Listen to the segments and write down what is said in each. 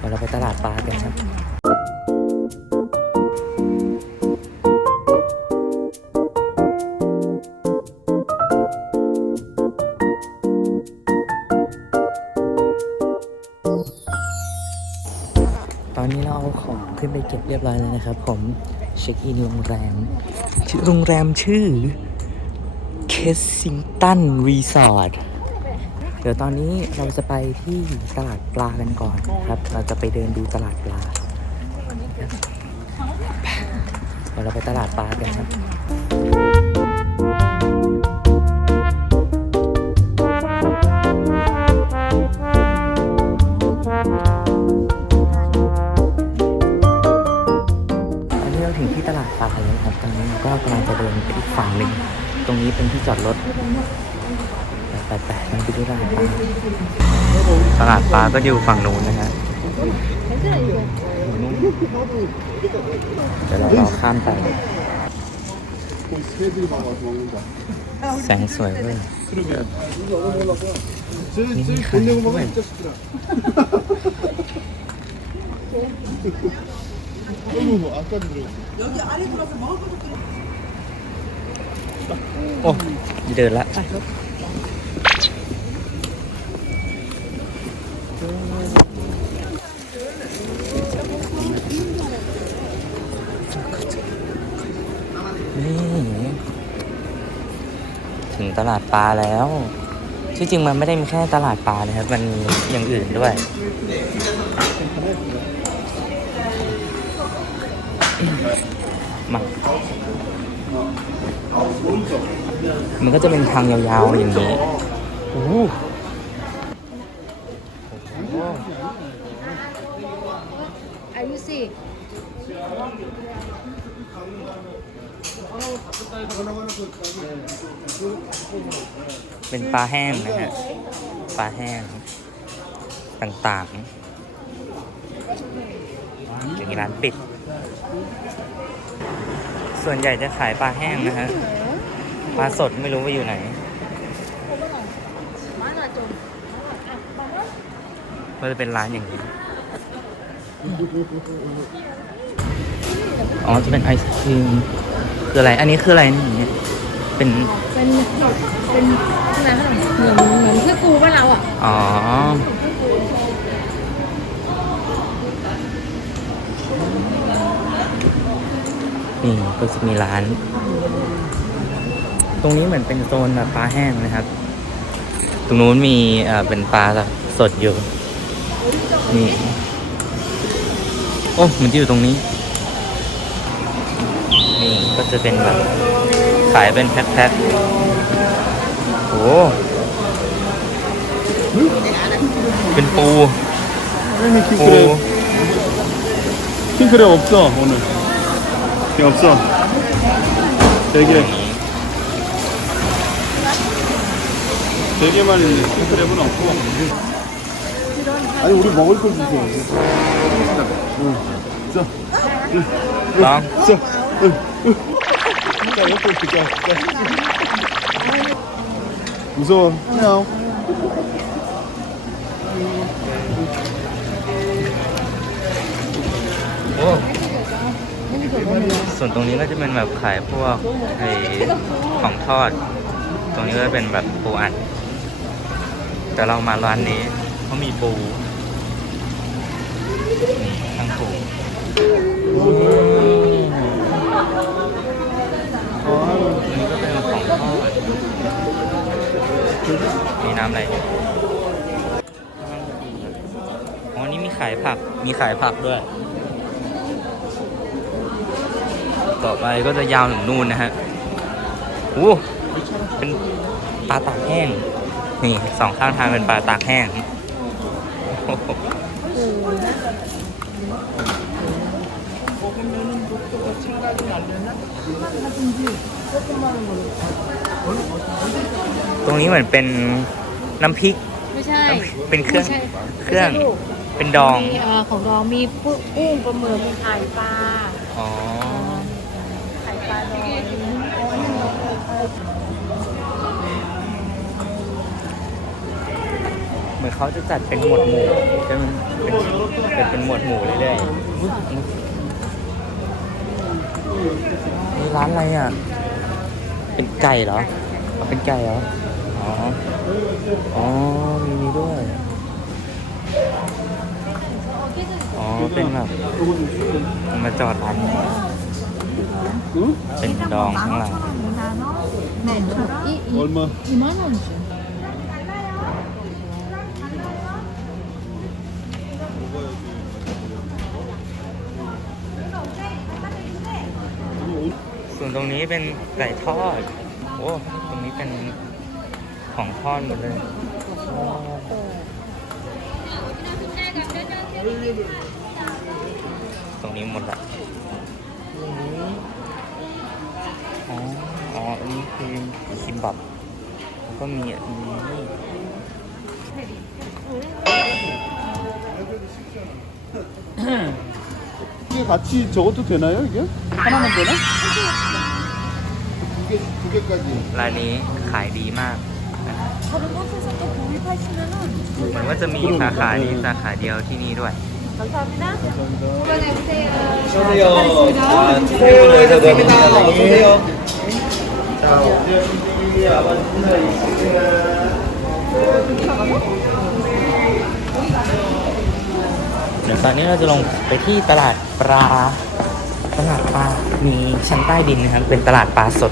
เดี๋ยวเราไปตลาดปลากันครับตอนนี้เราเอาของขึ้นไปเก็บเรียบร้อยแล้วนะครับ ผมเช็คอินโรงแรมชื่อโรงแรมชื่อเคสซิงตันรีสอร์ท เดี๋ยวตอนนี้เราจะไปที่ตลาดปลากันก่อนครับ เราจะไปเดินดูตลาดปลาเดี๋ยวเราไปตลาดปลากันครับตอนนี้เราถึงที่ตลาดปลาแล้วครับ ตอนนี้เราก็กำลังจะเดินไปอีกฝั่งหนึ่ง ตรงนี้เป็นที่จอดรถ ไปไปไปที่ตลาดปลาตลาดปลาก็อยู่ฝั่งนู้นนะฮะเดี๋ยวเรารอข้ามไป แสงสวยเว้ยนี่มีขายด้วยโอ้เดินละ นี่ถึงตลาดปลาแล้ว ที่จริงมันไม่ได้มีแค่ตลาดปลานะครับ มันมีอย่างอื่นด้วยมามันก็จะเป็นทางยาวๆอย่างนี้โอ้โห Are you sick? เป็นปลาแห้งนะฮะ ปลาแห้ง ต่างๆอย่างนี้ร้านปิด ส่วนใหญ่จะขายปลาแห้งนะฮะ ปลาสดไม่รู้ว่าอยู่ไหนก็จะเป็นร้านอย่างนี้ อ๋อ จะเป็นไอศครีม คืออะไร อันนี้คืออะไรนี่เนี่ย เป็น เป็นเป็นอะไรคะเหมือนเหมือนเพื่อกูบ้านเราอะอ๋อ นี่ก็จะมีร้าน ตรงนี้เหมือนเป็นโซนแบบปลาแห้งนะครับ ตรงนู้นมีเอ่อเป็นปลาสดอยู่ นี่ โอ้ มันจะอยู่ตรงนี้นี่ก็ จะเป็นแบบ ขายเป็นแพ็คๆโอ้ เป็นปู 아니 오. 킹크랩 킹크랩 없어 오늘 킹 없어 되게 되게만 있는데 킹크랩은 없고 아니 우리 먹을 걸 주세요 응. 자, ลอง 자, 응, 응. 자, 옆에 있자, 자. 무서워, 야옹. โอ้ ส่วนตรงนี้ก็จะเป็นแบบขายพวกไอของทอด ตรงนี้ก็จะเป็นแบบปูอัด แต่เรามาร้านนี้เขามีปูนี่ทั้งปู อันนี้ก็เป็นของทอดมีน้ำอะไรอ๋อ นี่มีขายผัก มีขายผักด้วย ต่อไปก็จะยาวถึงนู่นนะฮะโอ้เป็นปลาตากแห้ง นี่สองข้างทางเป็นปลาตากแห้ง โอ้โหตรงนี้เหมือนเป็นน้ำพริก ไม่ใช่น้ำพริกเป็นเครื่อง ไม่ใช่เครื่อง ไม่ใช่ลูกเป็นดอง มีเอ่อของดองมีกุ้งกุ้งปลาหมึกมีไข่ปลาอ๋อ ไข่ปลาดองเหมือนเขาจะจัดเป็นหมวดหมู่เป็นเป็นเป็นเป็นเป็นหมวดหมู่เรื่อยๆ นี่ร้านอะไรอ่ะ เป็นไก่เหรออ๋อเป็นไก่เหรอ อ๋อ อ๋อ มีนี้ด้วย อ๋อ เป็นแบบมาจอดร้านนี้ 응? เป็นดองข้างหลัง 네, 이, 이, 얼마? 2만 원이죠. วนตรงนี้เป็นไก่ทอด โอ้ ตรงนี้เป็นของทอดหมดเลยตรงนี้หมดละอ๋อ อ๋อ อันนี้คือคิมบับแล้วก็มีอันนี้ 이게 같이 저것도 되나요, 이게? 하나만 되나? 두 개, 두 개까지. ร้านนี้ขายดีมาก 다른 곳에서 또 구입하시면은 เหมือนว่าจะมีสาขานี้สาขาเดียวที่นี่ด้วย 감사합니다. 감사합니다. 이번에 오세요. 어서오세요. 아, 투표에서 됩니다. 어서오세요. 자, 어디였는지 아버지 혼자 있으시면 เดี๋ยวตอนนี้เราจะลงไปที่ตลาดปลา ตลาดปลา มีชั้นใต้ดินนะครับ เป็นตลาดปลาสด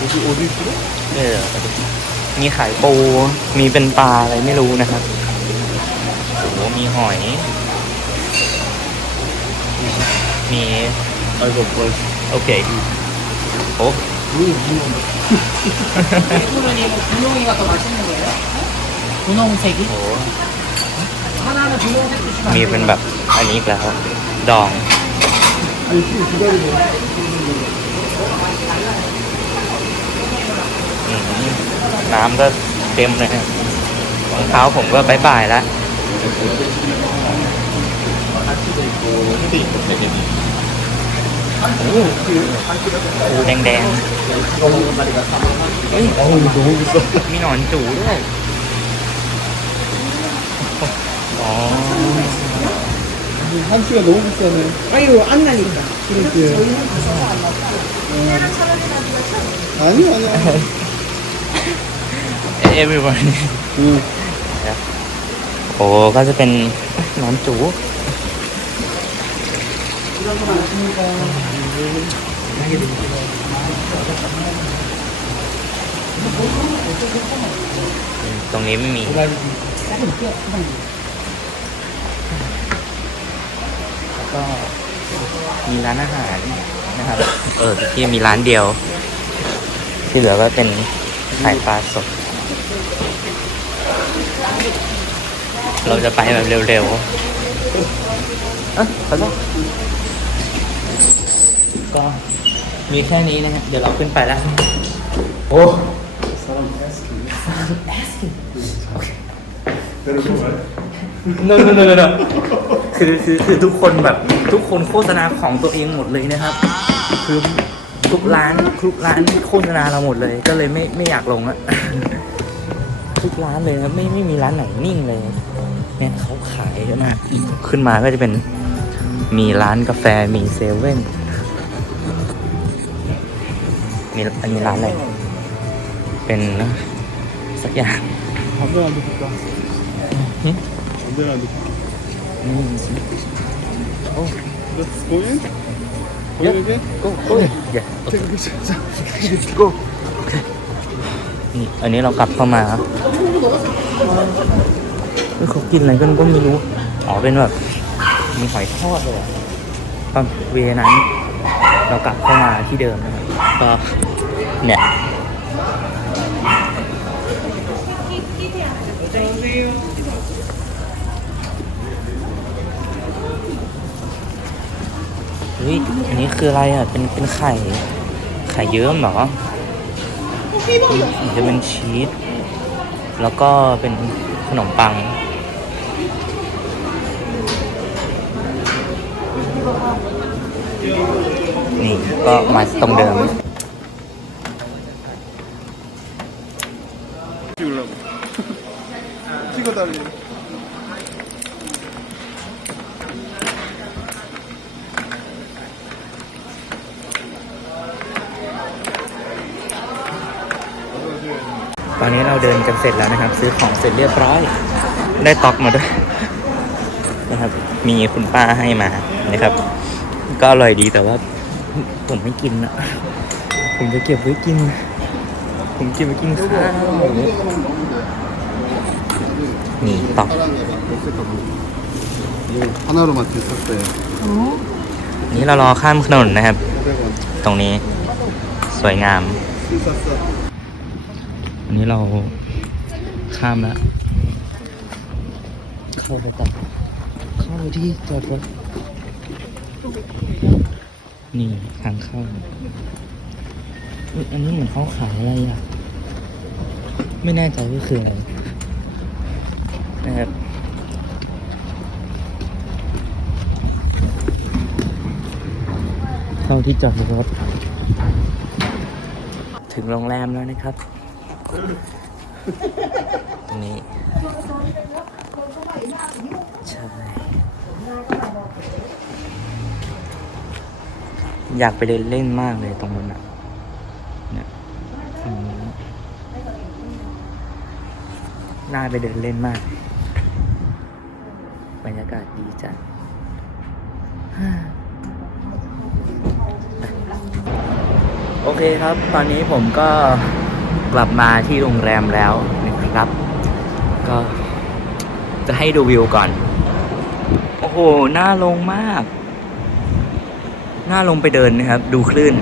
어디, 어디 있어? เออมีขายปู มีเป็นปลาอะไรไม่รู้นะครับ โอ้โห มีหอย มี 아이고, 뭐. โอเค โอ้ 분홍이가 더 맛있는 거예요? 분홍색이? โห 하나는 분홍색 드시면 안 มี 돼요. เป็นแบบ อันนี้อีกแล้ว ดอง 아니, 지금 기다리고. น้ำก็เต็มเลยครับรองเท้าผมก็บายบายแล้วโอ้โหแดงแดงๆเฮ้ย 어우, 이거 너무 비싸. มีหนอนจูด้วย อ๋อ 한치가 너무 비싸네. 아유 안 나니까 그렇게. 아니, 아니야. everyone 응. โอ้ก็จะเป็นหนอนจูตรงนี้ไม่มีแล้วก็มีร้านอาหารนะครับ เออที่มีร้านเดียว ที่เหลือก็เป็นขายปลาสด เราจะไปแบบเร็วๆเอ๊ะขอโทษก็มีแค่นี้นะฮะ เดี๋ยวเราขึ้นไปแล้ว โอ้ Someone asking. Someone asking. Okay. Better go, right? no no คือคือคือทุกคนแบบทุกคนโฆษณาของตัวเองหมดเลยนะครับ คือทุกร้านทุกร้านโฆษณาเราหมดเลย ก็เลยไม่ไม่อยากลงอะ ทุกร้านเลยครับไม่ไม่มีร้านไหนนิ่งเลย เนี่ยเขาขายเยอะมากขึ้นมาก็จะเป็นมีร้านกาแฟมีเซเว่นมีอันนี้ร้านอะไรเป็นสักอย่างอนเดินดูโม Go in? Go in? Go, go. Yeah. Go. นี่อันนี้เรากลับเข้ามาเฮ้ยเขากินอะไรกันก็ไม่รู้ อ๋อ เป็นแบบมีหอยทอดเลยอะตอนเวนั้น เรากลับเข้ามาที่เดิมนะครับก็เนี่ย,เฮ้ยอันนี้คืออะไรอะ เป็นเป็นไข่ ไข่เยิ้มเหรอ จะเป็นชีส แล้วก็เป็นขนมปัง นี่ก็มาตรงเดิม 찍으려고. 찍어달래. เสร็จแล้วนะครับ ซื้อของเสร็จเรียบร้อย ได้ต็อกมาด้วยนะครับ มีคุณป้าให้มานะครับ ก็อร่อยดีแต่ว่า ผมไม่กินนะผมจะเก็บไว้กิน ผมเก็บไว้กินข้าวนี่ต็อกนี่เรารอข้ามถนนนะครับ ตรงนี้สวยงาม อันนี้เรา ข้ามแล้ว เข้าไปต่อเข้าไปที่จอดรถนี่ทางเข้าอุ๊ยอันนี้เหมือนเขาขายอะไรอะ ไม่แน่ใจว่าคืออะไรนะครับเข้าที่จอดรถถึงโรงแรมแล้วนะครับ ตรงนี้ใช่อยากไปเดินเล่นมากเลยตรงนั้นอะเนี่ยน่าไปเดินเล่นมาก บรรยากาศดีจังโอเคครับ ตอนนี้ผมก็ กลับมาที่โรงแรมแล้วนะครับ ก็จะให้ดูวิวก่อน โอ้โหน่าลงมากน่าลงไปเดินนะครับ ดูคลื่น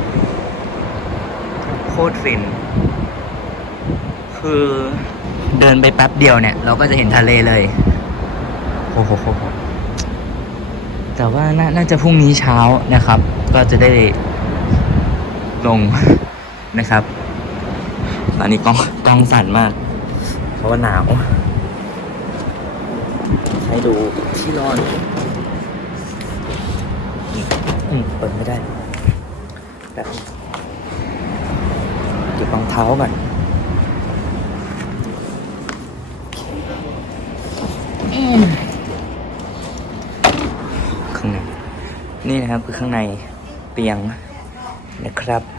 โคตรฟิน คือเดินไปแป๊บเดียวเนี่ย เราก็จะเห็นทะเลเลยโอ้โหแต่ว่านาน่าจะพรุ่งนี้เช้านะครับ ก็จะได้ลงนะครับ ตอนนี้กล้องกล้องสั่นมาก เพราะว่าหนาว ให้ดูที่นอนนี่อืมเปิดไม่ได้แบบเก็บรองเท้าก่อนโอเคอืมข้างในนี่นะครับคือข้างในเตียงนะครับเ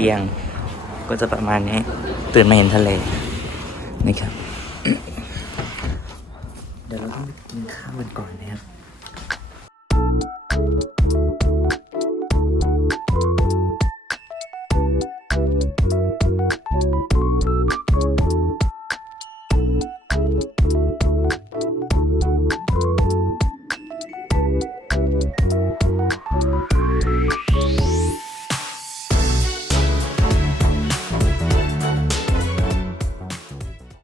ตียง ก็จะประมาณนี้ ตื่นมาเห็นทะเลนะครับ เดี๋ยวเราต้องไปกินข้าวกันก่อนนะครับ